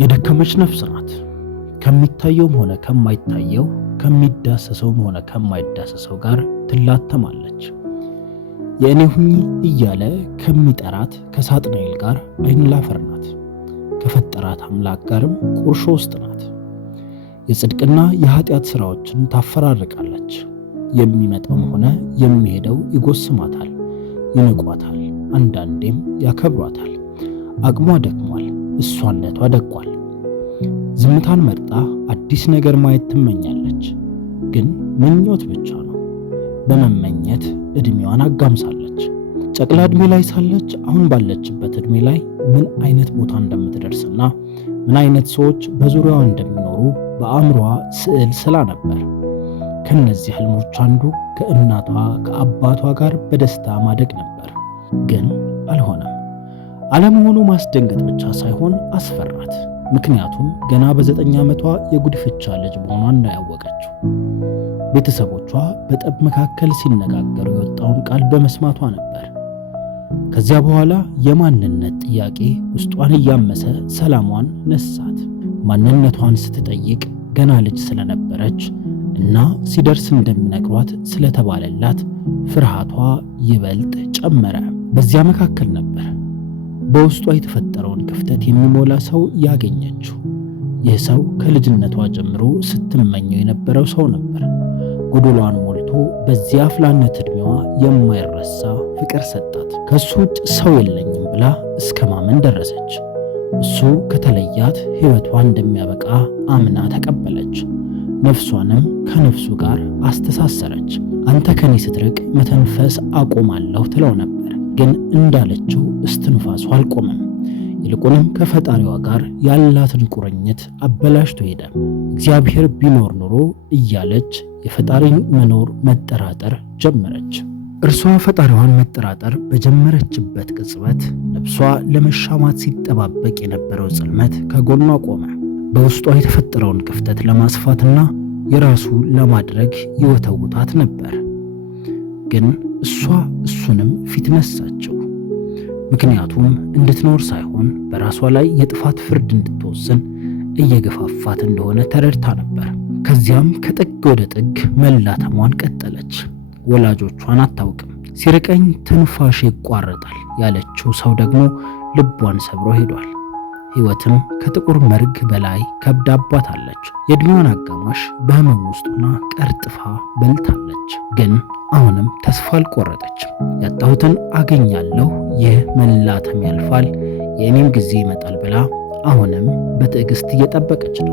የደከመች ነፍስ ናት። ከሚታየውም ሆነ ከማይታየው፣ ከሚዳሰሰውም ሆነ ከማይዳሰሰው ጋር ትላተማለች። የእኔ ሁኚ እያለ ከሚጠራት ከሳጥናኤል ጋር ዓይን ላፈር ናት። ከፈጠራት አምላክ ጋርም ቁርሾ ውስጥ ናት። የጽድቅና የኃጢአት ሥራዎችን ታፈራርቃለች። የሚመጣውም ሆነ የሚሄደው ይጎስማታል፣ ይንቋታል፣ አንዳንዴም ያከብሯታል። አቅሟ ደክሟል፣ እሷነቷ ደቋል። ዝምታን መርጣ አዲስ ነገር ማየት ትመኛለች። ግን ምኞት ብቻ ነው። በመመኘት ዕድሜዋን አጋምሳለች። ጨቅላ ዕድሜ ላይ ሳለች አሁን ባለችበት ዕድሜ ላይ ምን አይነት ቦታ እንደምትደርስና ምን አይነት ሰዎች በዙሪያዋ እንደሚኖሩ በአእምሮዋ ስዕል ስላ ነበር። ከነዚህ ህልሞች አንዱ ከእናቷ ከአባቷ ጋር በደስታ ማደግ ነበር። ግን አልሆነም። አለመሆኑ ማስደንገጥ ብቻ ሳይሆን አስፈራት። ምክንያቱም ገና በ9 ዓመቷ የጉድፍቻ ልጅ መሆኗን ነው ያወቀችው። ቤተሰቦቿ በጠብ መካከል ሲነጋገሩ የወጣውን ቃል በመስማቷ ነበር። ከዚያ በኋላ የማንነት ጥያቄ ውስጧን እያመሰ ሰላሟን ነሳት። ማንነቷን ስትጠይቅ ገና ልጅ ስለነበረች እና ሲደርስ እንደሚነግሯት ስለተባለላት ፍርሃቷ ይበልጥ ጨመረ። በዚያ መካከል ነበር በውስጧ የተፈጠረውን ክፍተት የሚሞላ ሰው ያገኘችው። ይህ ሰው ከልጅነቷ ጀምሮ ስትመኘው የነበረው ሰው ነበር። ጎዶሏን ሞልቶ በዚያ አፍላነት ዕድሜዋ የማይረሳ ፍቅር ሰጣት። ከሱ ውጭ ሰው የለኝም ብላ እስከ ማመን ደረሰች። እሱ ከተለያት ሕይወቷ እንደሚያበቃ አምና ተቀበለች። ነፍሷንም ከነፍሱ ጋር አስተሳሰረች። አንተ ከኔ ስትርቅ መተንፈስ አቆማለሁ ትለው ነበር። ግን እንዳለችው እስትንፋሱ አልቆመም። ይልቁንም ከፈጣሪዋ ጋር ያላትን ቁርኝት አበላሽቶ ሄደ። እግዚአብሔር ቢኖር ኖሮ እያለች የፈጣሪን መኖር መጠራጠር ጀመረች። እርሷ ፈጣሪዋን መጠራጠር በጀመረችበት ቅጽበት ነፍሷ ለመሻማት ሲጠባበቅ የነበረው ጽልመት ከጎኗ ቆመ። በውስጧ የተፈጠረውን ክፍተት ለማስፋትና የራሱ ለማድረግ ይወተውታት ነበር። ግን እሷ እሱንም ፊት ነሳችው። ምክንያቱም እንድትኖር ሳይሆን በራሷ ላይ የጥፋት ፍርድ እንድትወስን እየገፋፋት እንደሆነ ተረድታ ነበር። ከዚያም ከጥግ ወደ ጥግ መላተሟን ቀጠለች። ወላጆቿን አታውቅም። ሲርቀኝ ትንፋሽ ይቋረጣል ያለችው ሰው ደግሞ ልቧን ሰብሮ ሄዷል። ሕይወትም ከጥቁር መርግ በላይ ከብዳባታለች። የዕድሜዋን አጋማሽ በህመም ውስጡና ቀርጥፋ በልታለች። ግን አሁንም ተስፋ አልቆረጠችም። ያጣሁትን አገኛለሁ፣ ይህ መላተም ያልፋል፣ የእኔም ጊዜ ይመጣል ብላ አሁንም በትዕግስት እየጠበቀች ነው።